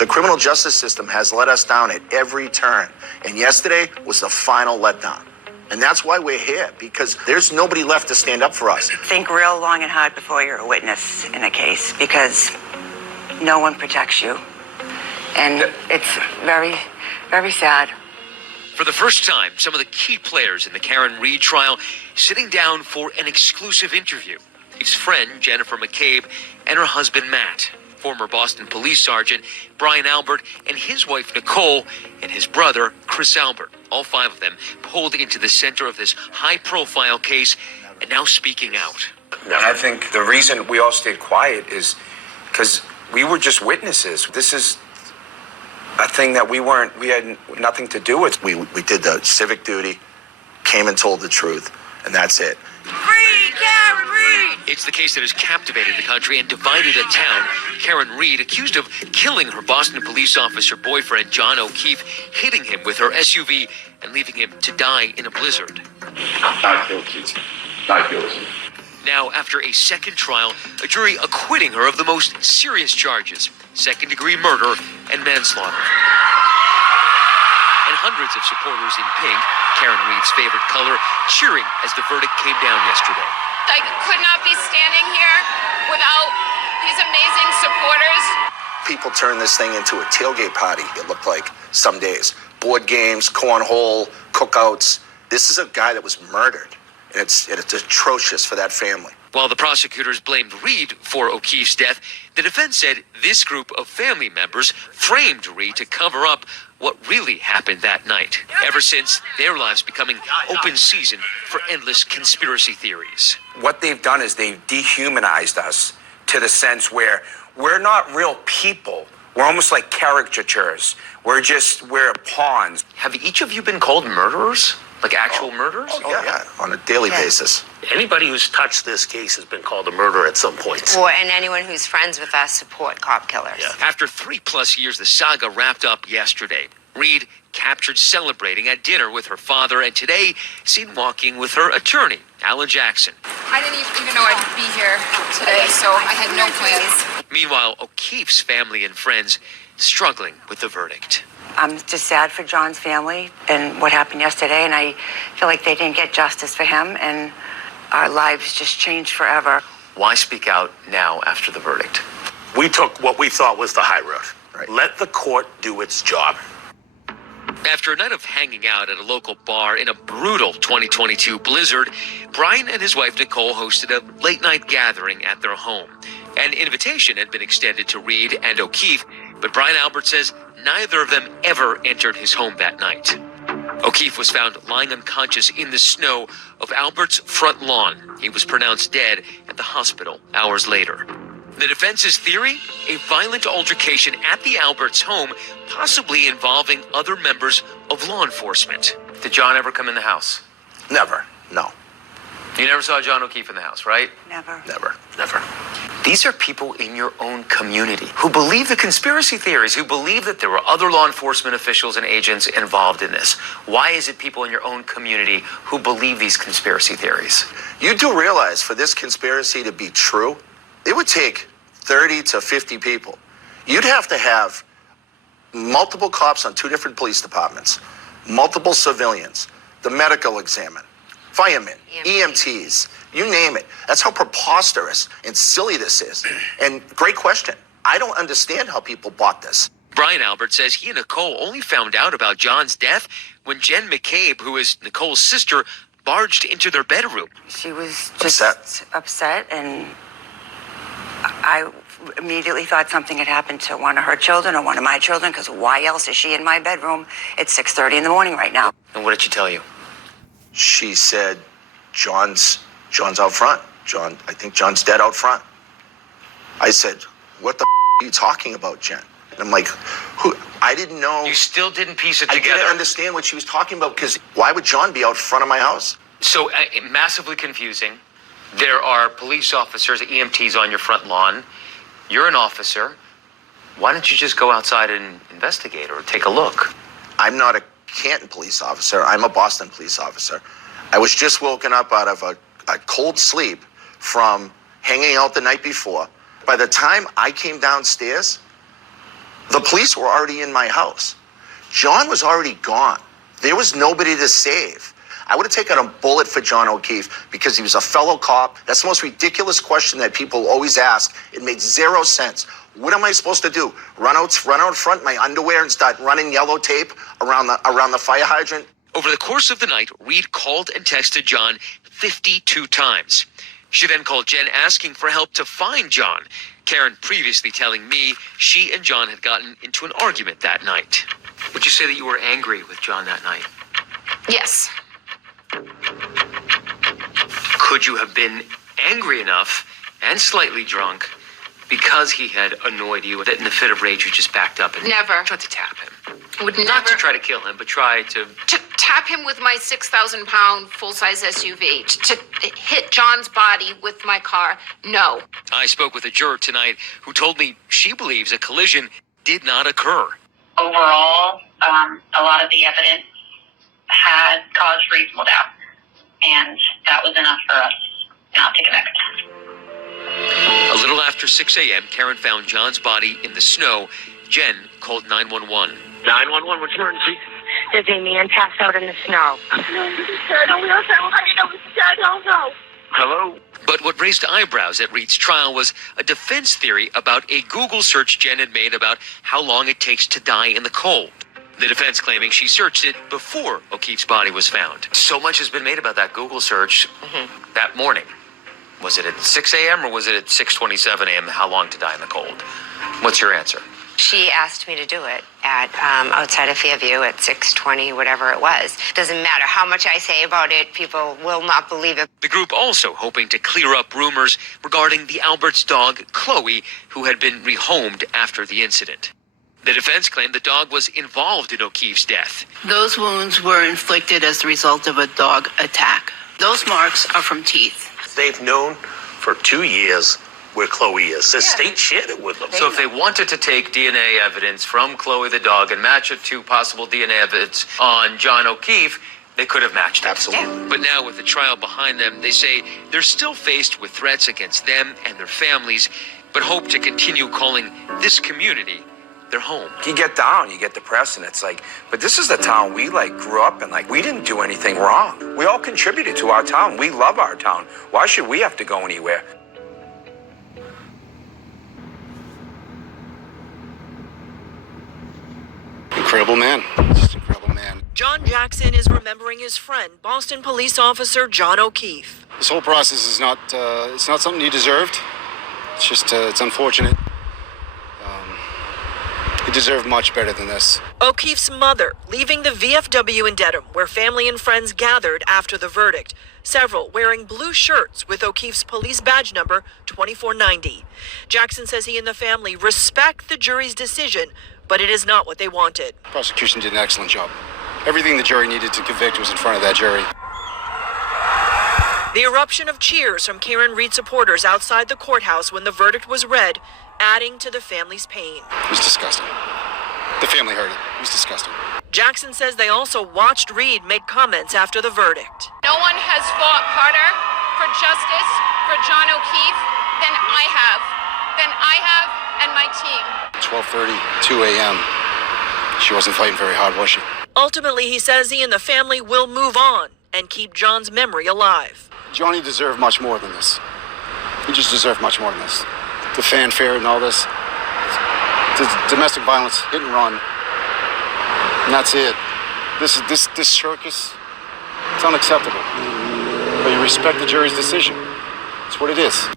The criminal justice system has let us down at every turn. And yesterday was the final letdown. And that's why we're here, because there's nobody left to stand up for us. Think real long and hard before you're a witness in a case, because no one protects you. And it's very, very sad. For the first time, some of the key players in the Karen Read trial sitting down for an exclusive interview. His friend, Jennifer McCabe, and her husband, Matt, former Boston Police Sergeant Brian Albert, and his wife, Nicole, and his brother, Chris Albert. All five of them pulled into the center of this high-profile case and now speaking out. And I think the reason we all stayed quiet is because we were just witnesses. This is a thing that we had nothing to do with. We did the civic duty, came and told the truth, and that's it. Free Karen Read! It's the case that has captivated the country and divided a town. Karen Read, accused of killing her Boston police officer boyfriend, John O'Keefe, hitting him with her SUV and leaving him to die in a blizzard. Not guilty. Not guilty. Now, after a second trial, a jury acquitting her of the most serious charges, second-degree murder and manslaughter. And hundreds of supporters in pink, Karen Read's favorite color, cheering as the verdict came down yesterday. I could not be standing here without these amazing supporters. People turned this thing into a tailgate party, it looked like, some days. Board games, cornhole, cookouts. This is a guy that was murdered. And it's atrocious for that family. While the prosecutors blamed Read for O'Keefe's death, the defense said this group of family members framed Read to cover up what really happened that night. Ever since, their lives becoming open season for endless conspiracy theories. What they've done is they've dehumanized us to the sense where we're not real people. We're almost like caricatures. We're pawns. Have each of you been called murderers? Like actual murderers? Oh, yeah, on a daily basis. Anybody who's touched this case has been called a murderer at some point. And anyone who's friends with us support cop killers. Yeah. After 3+ years, the saga wrapped up yesterday. Read captured celebrating at dinner with her father, and today seen walking with her attorney, Alan Jackson. I didn't even know I'd be here today, so I had no plans. Meanwhile, O'Keefe's family and friends struggling with the verdict. I'm just sad for John's family and what happened yesterday, and I feel like they didn't get justice for him, and our lives just changed forever. Why speak out now after the verdict? We took what we thought was the high road. Right. Let the court do its job. After a night of hanging out at a local bar in a brutal 2022 blizzard, Brian and his wife Nicole hosted a late-night gathering at their home. An invitation had been extended to Read and O'Keefe, but Brian Albert says neither of them ever entered his home that night. O'Keefe was found lying unconscious in the snow of Albert's front lawn. He was pronounced dead at the hospital hours later. The defense's theory? A violent altercation at the Alberts' home, possibly involving other members of law enforcement. Did John ever come in the house? Never, no. You never saw John O'Keefe in the house, right? Never. Never. These are people in your own community who believe the conspiracy theories, who believe that there were other law enforcement officials and agents involved in this. Why is it people in your own community who believe these conspiracy theories? You do realize for this conspiracy to be true, it would take 30 to 50 people. You'd have to have multiple cops on 2 different police departments, multiple civilians, the medical examiner, firemen, EMTs, you name it. That's how preposterous and silly this is. And great question. I don't understand how people bought this. Brian Albert says he and Nicole only found out about John's death when Jen McCabe, who is Nicole's sister, barged into their bedroom. She was just upset, and I immediately thought something had happened to one of her children or one of my children, because why else is she in my bedroom at 6:30 in the morning right now? And what did she tell you? She said, John's out front. I think John's dead out front. I said, what the are you talking about, Jen? And I'm like, who? I didn't know. You still didn't piece it I together. didn't understand what she was talking about, because why would John be out front of my house? So massively confusing. There are police officers, EMTs on your front lawn. You're an officer. Why don't you just go outside and investigate or take a look? I'm not a Canton police officer. I'm a Boston police officer. I was just woken up out of a cold sleep from hanging out the night before. By the time I came downstairs, The police were already in my house. John was already gone. There was nobody to save. I would have taken a bullet for John O'Keefe because he was a fellow cop. That's the most ridiculous question that people always ask. It made zero sense. What am I supposed to do? Run out front in my underwear and start running yellow tape around the fire hydrant? Over the course of the night, Reed called and texted John 52 times. She then called Jen asking for help to find John. Karen previously telling me she and John had gotten into an argument that night. Would you say that you were angry with John that night? Yes. Could you have been angry enough and slightly drunk because he had annoyed you that in the fit of rage you just backed up and Never. tried to tap him? Would Not never to try to kill him, but try to... to tap him with my 6,000-pound full-size SUV, to hit John's body with my car. No. I spoke with a juror tonight who told me she believes a collision did not occur. Overall, a lot of the evidence had caused reasonable doubt, and that was enough for us not to convict. A little after 6 a.m., Karen found John's body in the snow. Jen called 911. 911, what's emergency? There's a man passed out in the snow. Hello? But what raised eyebrows at Reed's trial was a defense theory about a Google search Jen had made about how long it takes to die in the cold. The defense claiming she searched it before O'Keefe's body was found. So much has been made about that Google search that morning. Was it at 6 a.m. or was it at 6:27 a.m. how long to die in the cold? What's your answer? She asked me to do it at outside of Fairview at 6:20, whatever it was. Doesn't matter how much I say about it, people will not believe it. The group also hoping to clear up rumors regarding the Albert's dog, Chloe, who had been rehomed after the incident. The defense claimed the dog was involved in O'Keefe's death. Those wounds were inflicted as the result of a dog attack. Those marks are from teeth. They've known for 2 years where Chloe is. The state shared it with them. So if they wanted to take DNA evidence from Chloe the dog and match it to possible DNA evidence on John O'Keefe, they could have matched it. Absolutely. But now with the trial behind them, they say they're still faced with threats against them and their families, but hope to continue calling this community their home. You get down, you get depressed, and it's like, but this is the town we grew up in. We didn't do anything wrong. We all contributed to our town. We love our town. Why should we have to go anywhere? Incredible man. Just incredible man. John Jackson is remembering his friend, Boston police officer John O'Keefe. This whole process is not, it's not something he deserved. It's just, it's unfortunate. He deserved much better than this. O'Keefe's mother leaving the VFW in Dedham, where family and friends gathered after the verdict. Several wearing blue shirts with O'Keefe's police badge number 2490. Jackson says he and the family respect the jury's decision, but it is not what they wanted. The prosecution did an excellent job. Everything the jury needed to convict was in front of that jury. The eruption of cheers from Karen Reed supporters outside the courthouse when the verdict was read, adding to the family's pain. It was disgusting. The family heard it. It was disgusting. Jackson says they also watched Reed make comments after the verdict. No one has fought harder for justice for John O'Keefe than I have and my team. 12:30, 2 a.m. She wasn't fighting very hard, was she? Ultimately, he says he and the family will move on and keep John's memory alive. Johnny deserved much more than this. He just deserved much more than this. The fanfare and all this. The domestic violence, hit and run. And that's it. This circus, it's unacceptable. But you respect the jury's decision. It's what it is.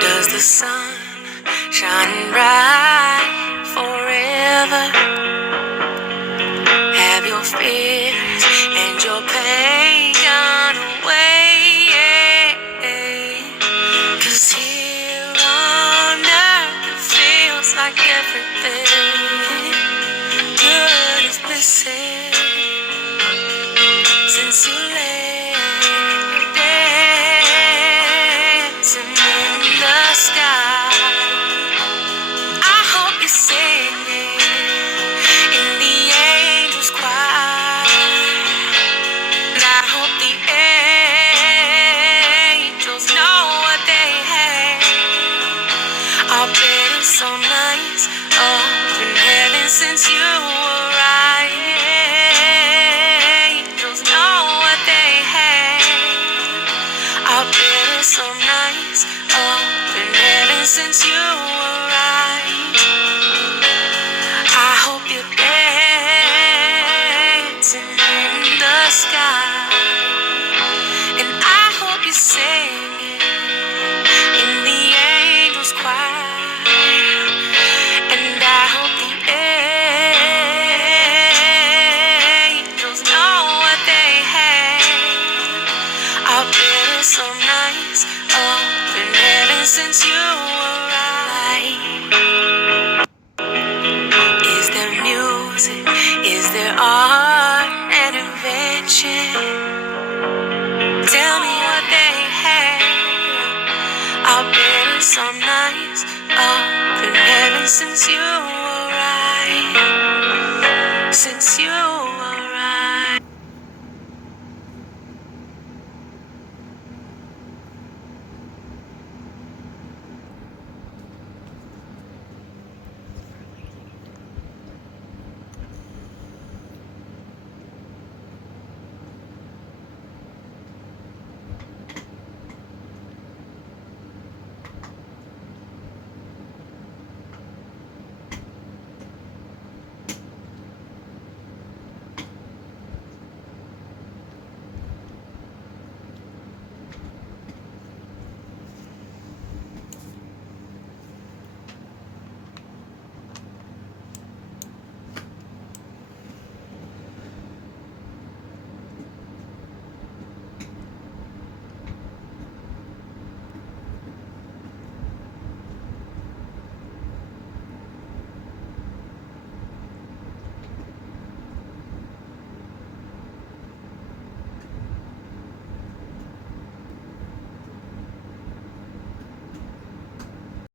Does the sun shining bright forever. Have your fears and your pain gone away. 'Cause here on earth it feels like everything good is missing since you left dancing in the sky. I hope you're singing in the angels' choir, and I hope the angels know what they have. I bet it's so nice up in heaven since you arrived. Angels know what they have. I bet it's so nice up in heaven since you arrived. I hope you're dancing in the sky, and I hope you're singing in the angels' choir, and I hope the angels know what they have. I bet it's so nice up in heaven since you arrived. Is there music? Is there art and invention? Tell me what they have. I bet it's so nice up in heaven since you arrived. Since you